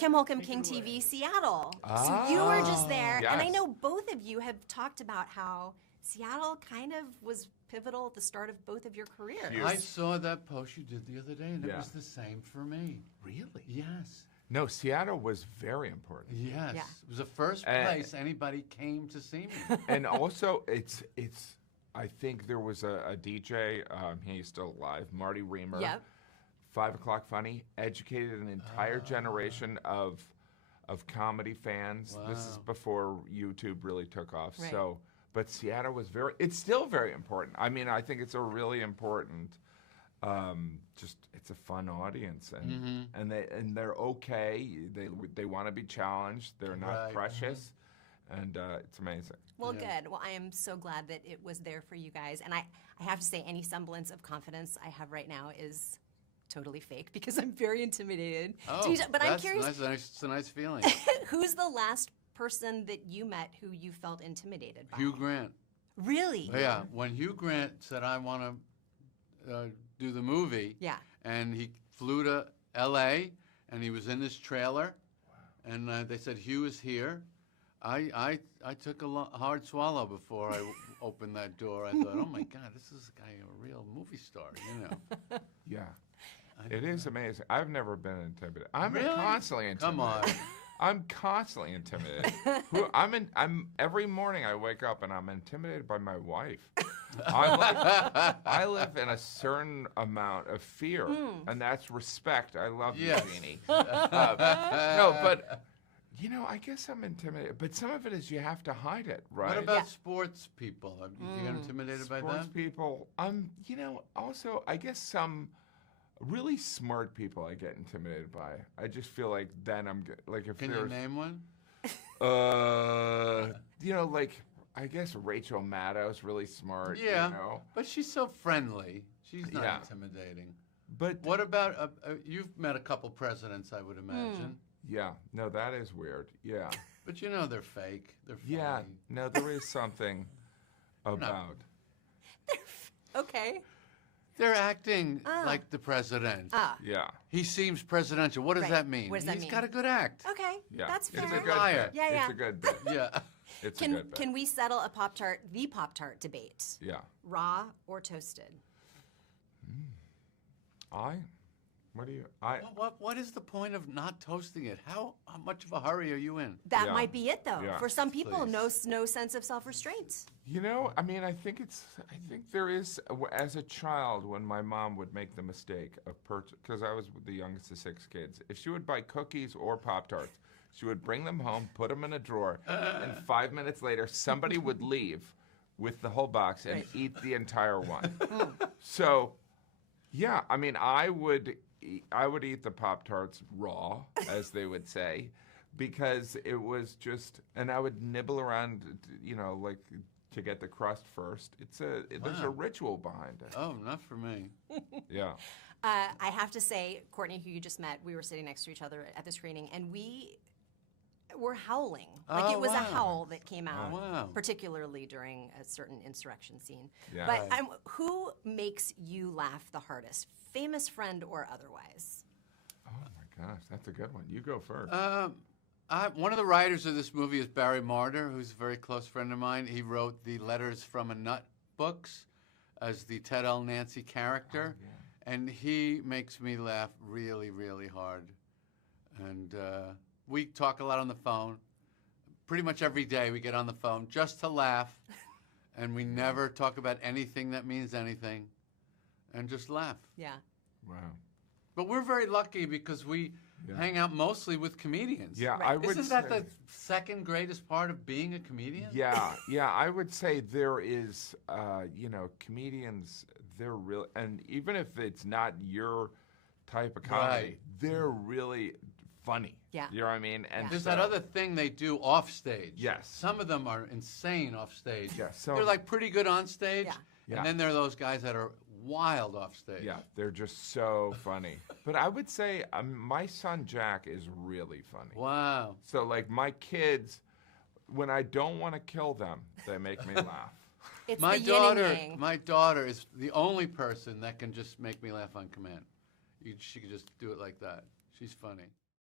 Kim Holcomb, King TV, Seattle. So you were just there, yes. and I know both of you have talked about how Seattle kind of was pivotal at the start of both of your careers. Huge. I saw that post you did the other day, and it Yeah. was the same for me. Really? Yes. No, Seattle was very important. Yes. Yeah. It was the first place anybody came to see me. And also, it's. I think there was a DJ. He's still alive, Marty Reamer. Yep. 5 O'Clock Funny educated an entire generation of comedy fans. Wow. This is before YouTube really took off. Right. So, but Seattle was it's still very important. I mean, I think it's a really important. It's a fun audience, and they're okay. They want to be challenged. They're not precious, and it's amazing. Well, good. Well, I am so glad that it was there for you guys. And I have to say, any semblance of confidence I have right now is totally fake because I'm very intimidated. Oh, but I'm curious, It's a nice feeling. who's the last person that you met who you felt intimidated by? Hugh Grant. Really? Yeah. When Hugh Grant said, I want to do the movie, Yeah. and he flew to L.A., and he was in this trailer, and they said, Hugh is here. I took a hard swallow before I opened that door. I thought, oh my God, this is a guy, a real movie star, you know. Yeah, it is amazing. I've never been intimidated. I'm Really? constantly intimidated. Come on. I'm constantly intimidated. I'm every morning I wake up and I'm intimidated by my wife. I live in a certain amount of fear, and that's respect. I love you, Yes. Jeannie. No, but I guess I'm intimidated. But some of it is you have to hide it, right? What about sports people? Do you get intimidated by Sports them? people? Also, I guess some really smart people I get intimidated by. I just feel like then like if Can you name one? like I guess Rachel Maddow's really smart. Yeah, but she's so friendly. She's not Yeah. intimidating. But What about, you've met a couple presidents, I would imagine. yeah, no, that is weird. Yeah, But they're fake. They're funny. yeah, no, there is something about. Okay. They're acting like the president. Yeah, He seems presidential. What does Right. that mean? What does that He's mean? got a good act. Okay. yeah. That's fair. It's a good Liar. bit. Yeah, yeah. It's a good bit. Yeah. It's a good bit. Can we settle the Pop-Tart debate? Yeah. Raw or toasted? What is the point of not toasting it? How much of a hurry are you in? That Yeah. might be it, though. Yeah. For some people, Please. no sense of self-restraint. I mean, I think there is, as a child, when my mom would make the mistake of because I was the youngest of 6 kids, if she would buy cookies or Pop-Tarts, she would bring them home, put them in a drawer, and 5 minutes later, somebody would leave with the whole box and eat the entire one. So, yeah, I mean, I would eat the Pop-Tarts raw, as they would say, because it was just, and I would nibble around, like to get the crust first. There's a ritual behind it. Oh, not for me. Yeah. I have to say, Courtney, who you just met, we were sitting next to each other at the screening, and we were howling. Like it was a howl that came out, Wow. particularly during a certain insurrection scene. Yeah. But who makes you laugh the hardest? Famous friend or otherwise? Oh my gosh, that's a good one. You go first. One of the writers of this movie is Barry Marder, who's a very close friend of mine. He wrote the Letters from a Nut books as the Ted L. Nancy character. Oh, yeah. And he makes me laugh really, really hard. And we talk a lot on the phone. Pretty much every day we get on the phone just to laugh. And we never talk about anything that means anything. And just laugh. Yeah. Wow. But we're very lucky because we hang out mostly with comedians. Yeah, Right. I would Isn't that say, the second greatest part of being a comedian? Yeah, I would say there is, comedians, they're real, and even if it's not your type of comedy, Right. they're really funny. Yeah. You know what I mean? And There's so- that other thing they do off stage. Yes. Some of them are insane off stage. Yeah, so- they're like pretty good on stage. Yeah. Yeah. And then there are those guys that are wild off stage. Yeah, they're just so funny. But I would say my son Jack is really funny. Wow. So like my kids, when I don't want to kill them, they make me laugh. It's My the yin and daughter, yang. my daughter is the only person that can just make me laugh on command. She can just do it like that. She's funny.